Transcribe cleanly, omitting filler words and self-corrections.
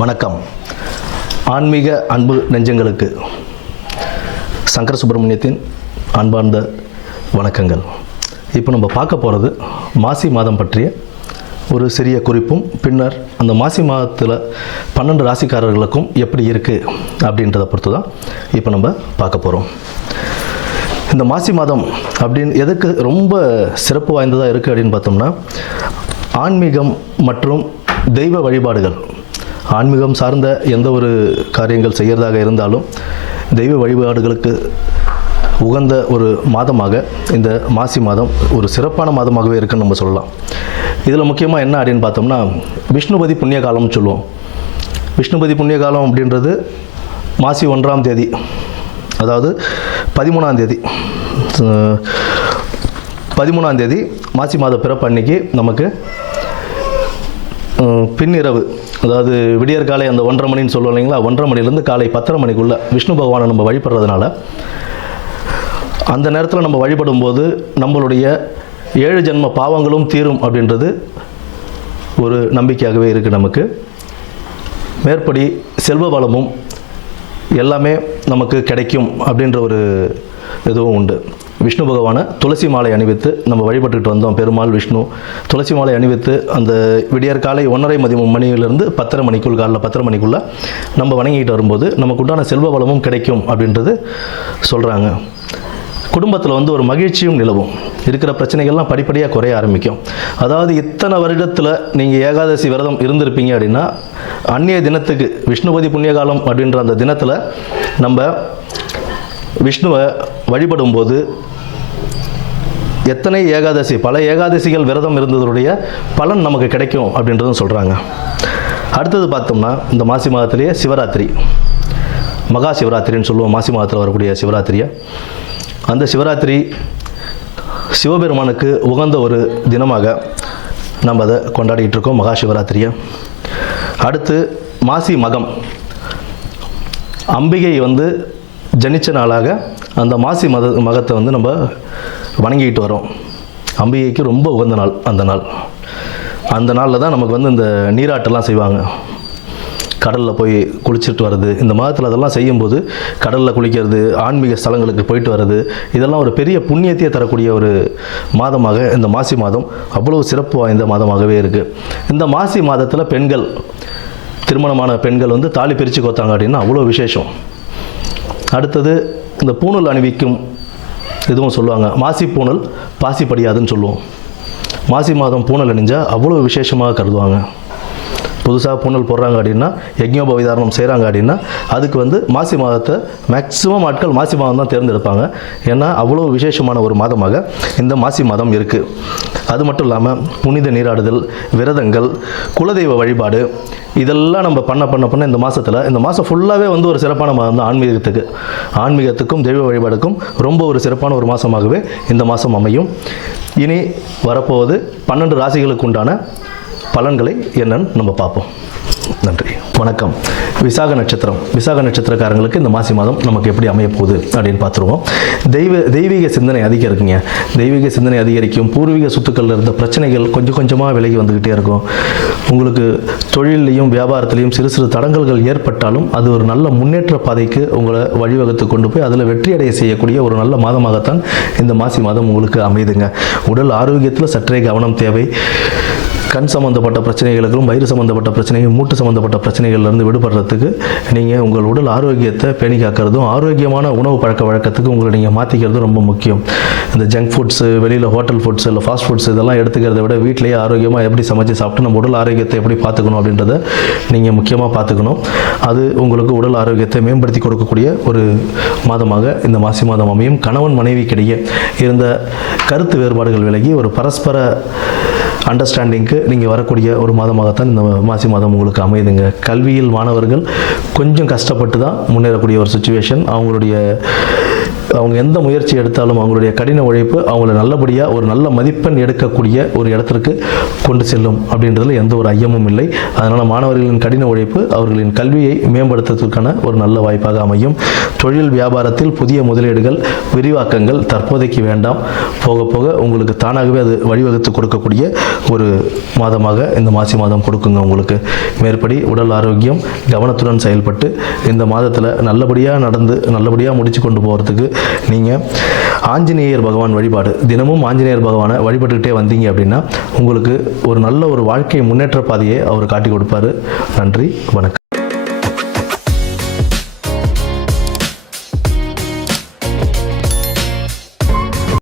வணக்கம். ஆன்மீக அன்பு நெஞ்சங்களுக்கு சங்கர சுப்பிரமணியத்தின் அன்பார்ந்த வணக்கங்கள். இப்போ நம்ம பார்க்க போகிறது மாசி மாதம் பற்றிய ஒரு சிறிய குறிப்பும், பின்னர் அந்த மாசி மாதத்தில் 12 ராசிக்காரர்களுக்கும் எப்படி இருக்குது அப்படின்றத பொறுத்து தான் இப்போ நம்ம பார்க்க போகிறோம். இந்த மாசி மாதம் அப்படின்னு எதுக்கு ரொம்ப சிறப்பு வாய்ந்ததாக இருக்குது அப்படின்னு பார்த்தோம்னா, ஆன்மீகம் மற்றும் தெய்வ வழிபாடுகள், ஆன்மீகம் சார்ந்த எந்த ஒரு காரியங்கள் செய்கிறதாக இருந்தாலும் தெய்வ வழிபாடுகளுக்கு உகந்த ஒரு மாதமாக இந்த மாசி மாதம் ஒரு சிறப்பான மாதமாகவே இருக்குன்னு நம்ம சொல்லலாம். இதில் முக்கியமாக என்ன அப்படின்னு பார்த்தோம்னா, விஷ்ணுபதி புண்ணிய காலம்னு சொல்லுவோம். விஷ்ணுபதி புண்ணிய காலம் அப்படின்றது மாசி 1ஆம் தேதி, அதாவது 13ஆம் தேதி மாசி மாத பிறப்பு அன்னைக்கு நமக்கு பின்னிரவு, அதாவது விடியற் காலை அந்த 1:30 மணின்னு சொல்லுவோம் இல்லைங்களா, 1:30 மணிலேருந்து காலை 10:30 மணிக்குள்ளே விஷ்ணு பகவானை நம்ம வழிபடுறதுனால அந்த நேரத்தில் நம்ம வழிபடும் போது நம்மளுடைய 7 ஜென்ம பாவங்களும் தீரும் அப்படின்றது ஒரு நம்பிக்கையாகவே இருக்குது நமக்கு. மேற்படி செல்வ வளமும் எல்லாமே நமக்கு கிடைக்கும் அப்படின்ற ஒரு இதுவும் உண்டு. விஷ்ணு பகவானை துளசி மாலை அணிவித்து நம்ம வழிபட்டுக்கிட்டு வந்தோம். பெருமாள் விஷ்ணு துளசி மாலை அணிவித்து அந்த விடியற் காலை 1:30 மணியிலிருந்து 10:30 மணிக்குள், காலைல 10:30 மணிக்குள்ளே நம்ம வணங்கிட்டு வரும்போது நமக்கு உண்டான செல்வ வளமும் கிடைக்கும் அப்படின்றது சொல்கிறாங்க. குடும்பத்தில் ஒரு மகிழ்ச்சியும் நிலவும், இருக்கிற பிரச்சனைகள்லாம் படிப்படியாக குறைய ஆரம்பிக்கும். அதாவது இத்தனை வருடத்தில் நீங்கள் ஏகாதசி விரதம் இருந்திருப்பீங்க அப்படின்னா, அந்நிய தினத்துக்கு விஷ்ணுபதி புண்ணியகாலம் அப்படின்ற அந்த தினத்தில் நம்ம விஷ்ணுவை வழிபடும்போது எத்தனை ஏகாதசி, பல ஏகாதசிகள் விரதம் இருந்ததுடைய பலன் நமக்கு கிடைக்கும் அப்படின்றதும் சொல்கிறாங்க. அடுத்தது பார்த்தோம்னா, இந்த மாசி மாதத்திலேயே சிவராத்திரி, மகா சிவராத்திரின்னு சொல்லுவோம். மாசி மாதத்தில் வரக்கூடிய சிவராத்திரியை, அந்த சிவராத்திரி சிவபெருமானுக்கு உகந்த ஒரு தினமாக நம்ம அதை கொண்டாடிக்கிட்டு இருக்கோம், மகா சிவராத்திரியை. அடுத்து மாசி மகம், அம்பிகை ஜனிச்ச நாளாக அந்த மாசி மகத்தை நம்ம வணங்கிக்கிட்டு வரோம். அம்பிகைக்கு ரொம்ப உகந்த நாள் அந்த நாளில் தான் நமக்கு இந்த நீராட்டெல்லாம் செய்வாங்க. கடலில் போய் குளிச்சுட்டு வர்றது, இந்த மாதத்தில் அதெல்லாம் செய்யும்போது கடலில் குளிக்கிறது, ஆன்மீக ஸ்தலங்களுக்கு போயிட்டு வர்றது, இதெல்லாம் ஒரு பெரிய புண்ணியத்தையே தரக்கூடிய ஒரு மாதமாக இந்த மாசி மாதம் அவ்வளோ சிறப்பு வாய்ந்த மாதமாகவே இருக்குது. இந்த மாசி மாதத்தில் பெண்கள், திருமணமான பெண்கள் தாலி பிரித்து கோத்தாங்க அப்படின்னா அவ்வளோ விசேஷம். அடுத்தது இந்த பூணல் அணிவிக்கும் இதுவும் சொல்லுவாங்க. மாசி பூணல் பாசி படியாதுன்னு சொல்லுவோம். மாசி மாதம் பூணல் அணிஞ்சால் அவ்வளோ விசேஷமாக கருதுவாங்க. புதுசாக பூணல் போடுறாங்க அப்படின்னா, யஜ்ஞோபவிதாரணம் செய்கிறாங்க அப்படின்னா, அதுக்கு மாசி மாதத்தை மேக்ஸிமம் ஆட்கள் மாசி மாதம் தான் தேர்ந்தெடுப்பாங்க. ஏன்னா அவ்வளோ விசேஷமான ஒரு மாதமாக இந்த மாசி மாதம் இருக்குது. அது மட்டும் இல்லாமல் புனித நீராடுதல், விரதங்கள், குலதெய்வ வழிபாடு, இதெல்லாம் நம்ம பண்ண இந்த மாதத்தில், இந்த மாதம் ஃபுல்லாகவே ஒரு சிறப்பான மாதம் தான். ஆன்மீகத்துக்கும் தெய்வ வழிபாடுக்கும் ரொம்ப ஒரு சிறப்பான ஒரு மாதமாகவே இந்த மாதம் அமையும். இனி வரப்போவது 12 ராசிகளுக்கு உண்டான பலன்களை என்னன்னு நம்ம பார்ப்போம். நன்றி, வணக்கம். விசாக நட்சத்திரக்காரங்களுக்கு இந்த மாசி மாதம் நமக்கு எப்படி அமைய போகுது அப்படின்னு பார்த்துருவோம். தெய்வீக சிந்தனை அதிகரிக்குங்க. தெய்வீக சிந்தனை அதிகரிக்கும். பூர்வீக சொத்துக்களில் இருந்த பிரச்சனைகள் கொஞ்சம் கொஞ்சமாக விலகி வந்துக்கிட்டே இருக்கும். உங்களுக்கு தொழிலையும் வியாபாரத்திலையும் சிறு சிறு தடங்கல்கள் ஏற்பட்டாலும் அது ஒரு நல்ல முன்னேற்ற பாதைக்கு உங்களை வழிவகுத்து கொண்டு போய் அதில் வெற்றி அடைய செய்யக்கூடிய ஒரு நல்ல மாதமாகத்தான் இந்த மாசி மாதம் உங்களுக்கு அமையுதுங்க. உடல் ஆரோக்கியத்தில் சற்றே கவனம் தேவை. கண் சம்மந்தப்பட்ட பிரச்சனைகளுக்கும், வயிறு சம்மந்தப்பட்ட பிரச்சனைகள், மூட்டு சம்மந்தப்பட்ட பிரச்சனைகள்லேருந்து விடுபடுறதுக்கு நீங்கள் உங்கள் உடல் ஆரோக்கியத்தை பேணி காக்கிறதும், ஆரோக்கியமான உணவு பழக்க வழக்கத்துக்கு உங்களை நீங்கள் மாற்றிக்கிறதும் ரொம்ப முக்கியம். இந்த ஜங்க் ஃபுட்ஸு, வெளியில் ஹோட்டல் ஃபுட்ஸ் இல்லை ஃபாஸ்ட் ஃபுட்ஸ் இதெல்லாம் எடுத்துக்கிறத விட வீட்டிலேயே ஆரோக்கியமாக எப்படி சமைச்சு சாப்பிட்டு நம்ம உடல் ஆரோக்கியத்தை எப்படி பார்த்துக்கணும் அப்படின்றத நீங்கள் முக்கியமாக பார்த்துக்கணும். அது உங்களுக்கு உடல் ஆரோக்கியத்தை மேம்படுத்தி கொடுக்கக்கூடிய ஒரு மாதமாக இந்த மாசி மாதம் அமையும். கணவன் மனைவிக்கிடையே இருந்த கருத்து வேறுபாடுகள் விலகி ஒரு பரஸ்பர அண்டர்ஸ்டாண்டிங்க்கு நீங்கள் வரக்கூடிய ஒரு மாதமாகத்தான் இந்த மாசி மாதம் உங்களுக்கு அமையுதுங்க. கல்வியில் மாணவர்கள் கொஞ்சம் கஷ்டப்பட்டு தான் முன்னேறக்கூடிய ஒரு சுச்சுவேஷன். அவங்களுடைய அவங்க எந்த முயற்சி எடுத்தாலும் அவங்களுடைய கடின உழைப்பு அவங்கள நல்லபடியாக ஒரு நல்ல மதிப்பெண் எடுக்கக்கூடிய ஒரு இடத்திற்கு கொண்டு செல்லும் அப்படின்றதுல எந்த ஒரு ஐயமும் இல்லை. அதனால் மாணவர்களின் கடின உழைப்பு அவர்களின் கல்வியை மேம்படுத்துவதற்கான ஒரு நல்ல வாய்ப்பாக அமையும். தொழில் வியாபாரத்தில் புதிய முதலீடுகள் விரிவாக்கங்கள் தற்போதைக்கு வேண்டாம். போக போக உங்களுக்கு தானாகவே அது வழிவகுத்து கொடுக்கக்கூடிய ஒரு மாதமாக இந்த மாசி மாதம் கொடுக்குங்க. உங்களுக்கு மேற்படி உடல் ஆரோக்கியம் கவனத்துடன் செயல்பட்டு இந்த மாதத்தில் நல்லபடியாக நடந்து நல்லபடியாக முடிச்சு கொண்டு போகிறதுக்கு நீங்கள் ஆஞ்சநேயர் பகவான் வழிபாடு தினமும் ஆஞ்சநேயர் பகவானை வழிபட்டுக்கிட்டே வந்தீங்க அப்படின்னா உங்களுக்கு ஒரு நல்ல ஒரு வாழ்க்கை முன்னேற்ற பாதையை அவர் காட்டி கொடுப்பாரு. நன்றி, வணக்கம்.